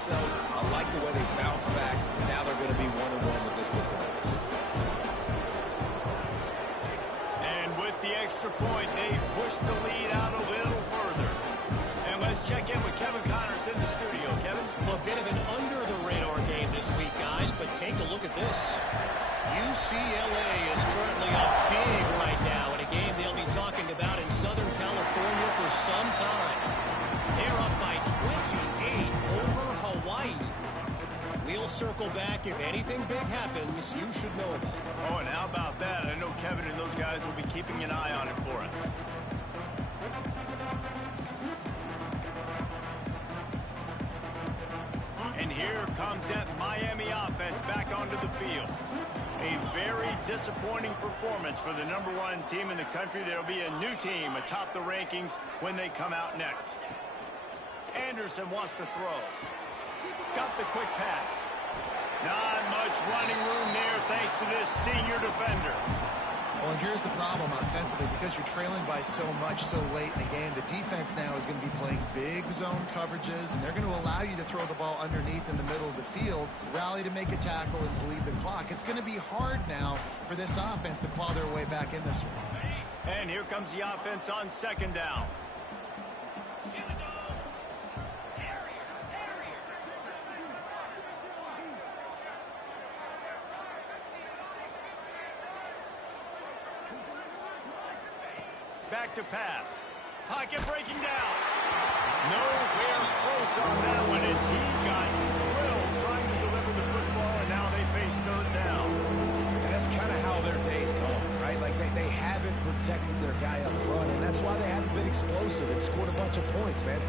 I like the way they bounced back. Now they're going to be 1-1 with this performance. And with the extra point, they push the lead out a little further. And let's check in with Kevin Connors in the studio. Kevin? A bit of an under-the-radar game this week, guys, but take a look at this. UCLA is currently up big right now in a game they'll be talking about in Southern California for some time. They're up by 28 over Hawaii. We'll circle back. If anything big happens, you should know about it. Oh, and how about that? I know Kevin and those guys will be keeping an eye on it for us. And here comes that Miami offense back onto the field. A very disappointing performance for the #1 team in the country. There'll be a new team atop the rankings when they come out next. Anderson wants to throw. Got the quick pass. Not much running room there thanks to this senior defender. Well, and here's the problem offensively. Because you're trailing by so much so late in the game, the defense now is going to be playing big zone coverages, and they're going to allow you to throw the ball underneath in the middle of the field, rally to make a tackle, and bleed the clock. It's going to be hard now for this offense to claw their way back in this one. And here comes the offense on second down. Back to pass. Pocket breaking down. Nowhere close on that one as he got drilled trying to deliver the football, and now they face third down. And that's kind of how their day's gone, right? Like they haven't protected their guy up front, and that's why they haven't been explosive and scored a bunch of points, man.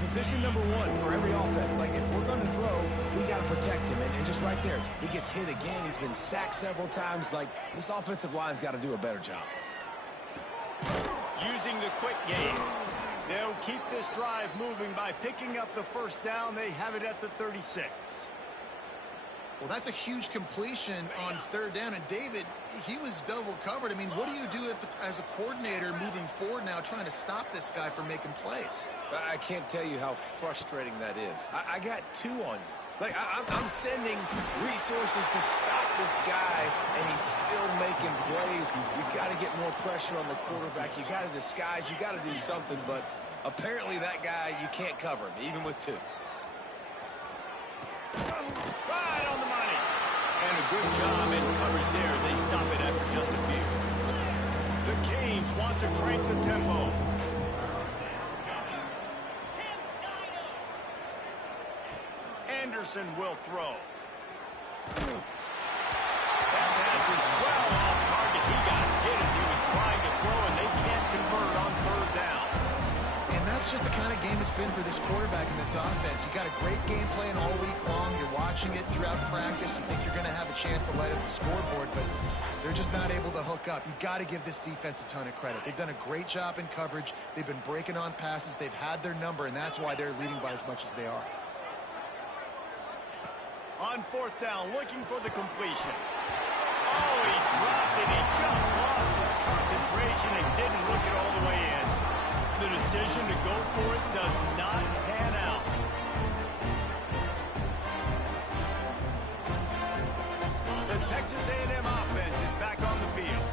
Position #1 for every offense. Like, if we're going to throw, we got to protect him. And just right there, he gets hit again. He's been sacked several times. Like, this offensive line's got to do a better job. Using the quick game. They'll keep this drive moving by picking up the first down. They have it at the 36. Well, that's a huge completion on third down. And David, he was double covered. I mean, what do you do as a coordinator moving forward now trying to stop this guy from making plays? I can't tell you how frustrating that is. I got 2 on you. Like, I'm sending resources to stop this guy, and he's still making plays. You got to get more pressure on the quarterback. You got to disguise. You got to do something, but apparently that guy, you can't cover him, even with two. Right on the money. And a good job in coverage there. They stop it after just a few. The Canes want to crank the tempo. Anderson will throw. That pass is well off target. He got hit as he was trying to throw, and they can't convert on third down. And that's just the kind of game it's been for this quarterback in this offense. You got a great game plan all week long. You're watching it throughout practice. You think you're going to have a chance to light up the scoreboard, but they're just not able to hook up. You got to give this defense a ton of credit. They've done a great job in coverage. They've been breaking on passes. They've had their number, and that's why they're leading by as much as they are. On fourth down, looking for the completion. Oh, he dropped it. He just lost his concentration and didn't look it all the way in. The decision to go for it does not pan out. The Texas A&M offense is back on the field.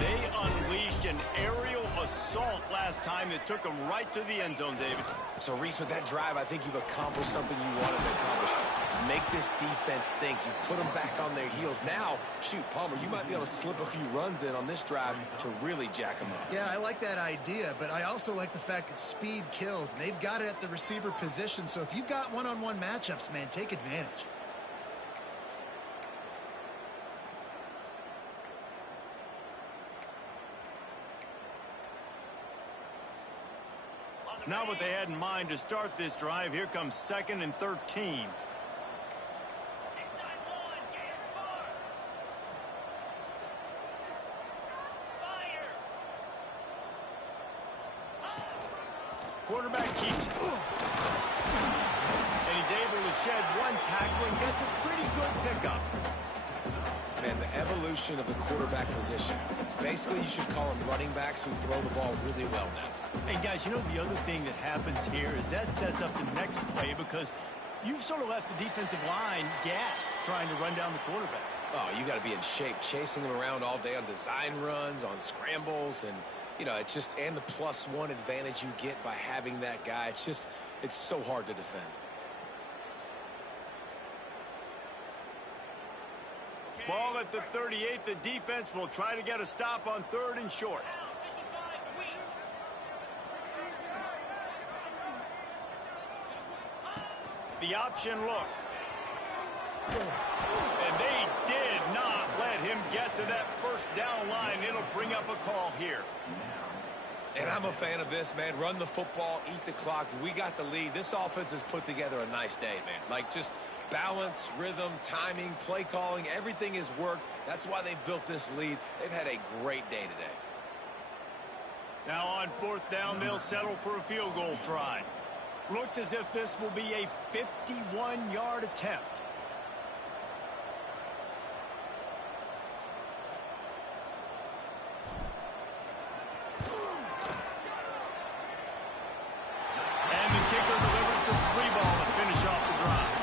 They unleashed an aerial assault last time that took them right to the end zone, David. So, Reese, with that drive, I think you've accomplished something you wanted to accomplish. Make this defense think. You put them back on their heels. Now, shoot, Palmer, you might be able to slip a few runs in on this drive to really jack them up. Yeah, I like that idea, but I also like the fact that speed kills. They've got it at the receiver position, so if you've got one-on-one matchups, man, take advantage. Not what they had in mind to start this drive. Here comes 2nd and 13. Quarterback keeps it. And he's able to shed one tackle and gets a pretty good pickup. Man, the evolution of the quarterback position. Basically, you should call them running backs who throw the ball really well now. And guys, you know, the other thing that happens here is that sets up the next play because you've sort of left the defensive line gassed trying to run down the quarterback. Oh, you got to be in shape, chasing him around all day on design runs, on scrambles, and, you know, it's just, and the +1 advantage you get by having that guy. It's just, it's so hard to defend. Ball at the 38. The defense will try to get a stop on 3rd and short. The option look. And they did not let him get to that first down line. It'll bring up a call here. And I'm a fan of this, man. Run the football, eat the clock. We got the lead. This offense has put together a nice day, man. Like, just balance, rhythm, timing, play calling, everything has worked. That's why they've built this lead. They've had a great day today. Now on 4th down, they'll settle for a field goal try. Looks as if this will be a 51-yard attempt. And the kicker delivers the 3-ball to finish off the drive.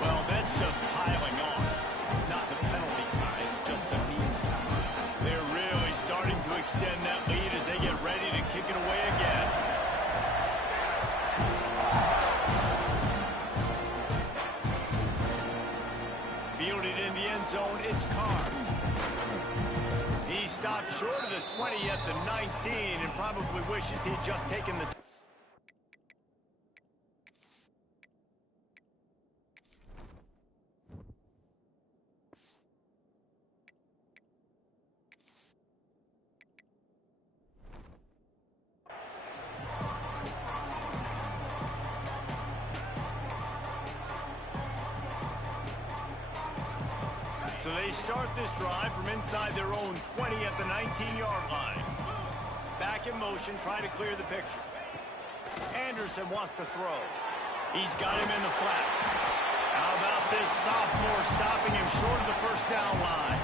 Well, that's just piling on. Not the penalty kind, just the mean kind. They're really starting to extend that lead as they get ready to kick it away again. Fielded in the end zone, it's Carr. He stopped short of the 20 at the 19 and probably wishes he'd just taken the... So they start this drive from inside their own 20 at the 19-yard line. Back in motion, trying to clear the picture. Anderson wants to throw. He's got him in the flat. How about this sophomore stopping him short of the first down line?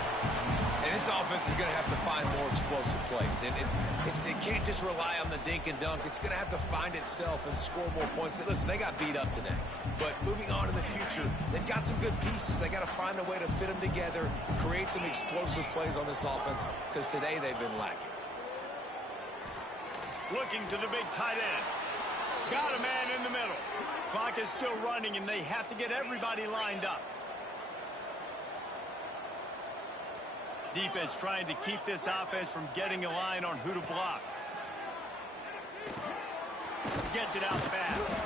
And this offense is going to have to find more explosive plays. And it can't just rely on the dink and dunk. It's going to have to find itself and score more points. Listen, they got beat up today. But moving on in the future, they've got some good pieces. They got to find a way to fit them together, create some explosive plays on this offense, because today they've been lacking. Looking to the big tight end. Got a man in the middle. Clock is still running, and they have to get everybody lined up. Defense trying to keep this offense from getting a line on who to block. Gets it out fast.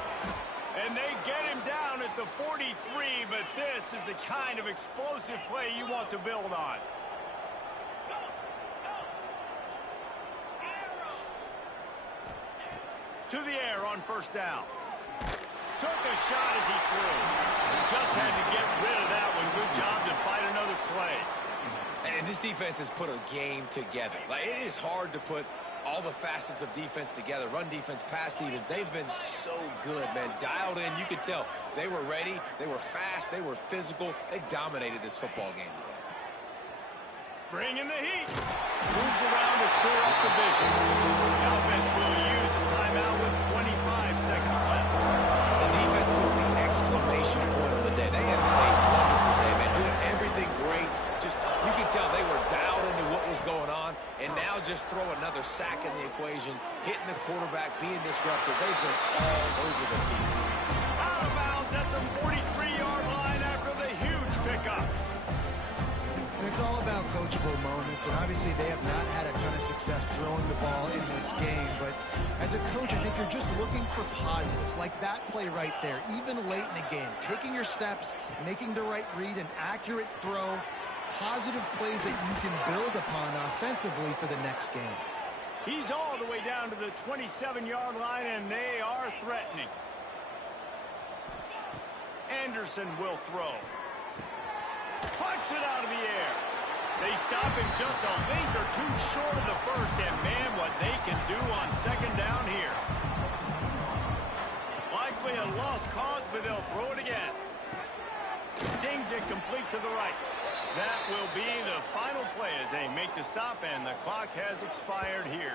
And they get him down at the 43, but this is the kind of explosive play you want to build on. To the air on first down. Took a shot as he threw. Just had to get rid of that one. Good job to fight another play. And this defense has put a game together. Like, it is hard to put all the facets of defense together. Run defense, pass defense. They've been so good, man. Dialed in. You could tell they were ready. They were fast. They were physical. They dominated this football game today. Bringing the heat. Moves around to clear up the vision. The offense will use a timeout with 25 seconds left. The defense puts the exclamation point on the day. They have had a wonderful day, man. Doing everything great. Just, you can tell they were dialed into what was going on, and now just throw another sack in the equation, hitting the quarterback, being disruptive. They've been all over the field. Out of bounds at the 43-yard line after the huge pickup. And it's all about coachable moments, and obviously they have not had a ton of success throwing the ball in this game, but as a coach, I think you're just looking for positives, like that play right there, even late in the game, taking your steps, making the right read, an accurate throw, positive plays that you can build upon offensively for the next game. He's all the way down to the 27-yard line, and they are threatening. Anderson will throw. Pucks it out of the air. They stop him just a link or two short of the first, and man, what they can do on second down here. Likely a lost cause, but they'll throw it again. Sings it complete to the right. That will be the final play as they make the stop, and the clock has expired here.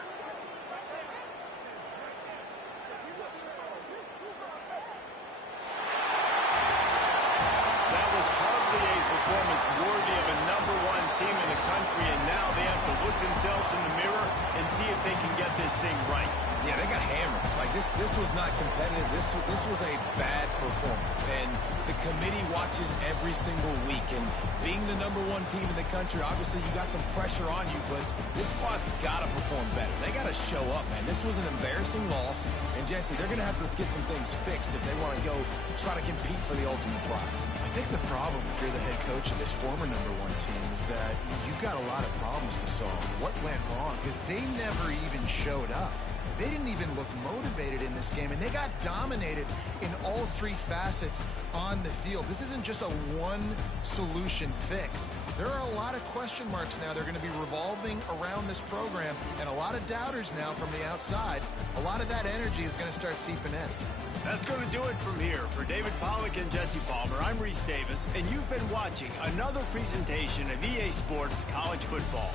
That was hardly a performance worthy of a #1 team in the country, and now they have to look themselves in the mirror and see if they can get this thing right. Yeah, they got hammered. Like, this was not competitive. This was a bad performance. And the committee watches every single week. And being the #1 team in the country, obviously you got some pressure on you, but this squad's got to perform better. They got to show up, man. This was an embarrassing loss. And, Jesse, they're going to have to get some things fixed if they want to go try to compete for the ultimate prize. I think the problem, if you're the head coach of this former #1 team, is that you've got a lot of problems to solve. What went wrong? Because they never even showed up. They didn't even look motivated in this game, and they got dominated in all three facets on the field. This isn't just a one-solution fix. There are a lot of question marks now. They're going to be revolving around this program, and a lot of doubters now from the outside. A lot of that energy is going to start seeping in. That's going to do it from here. For David Pollack and Jesse Palmer, I'm Reese Davis, and you've been watching another presentation of EA Sports College Football.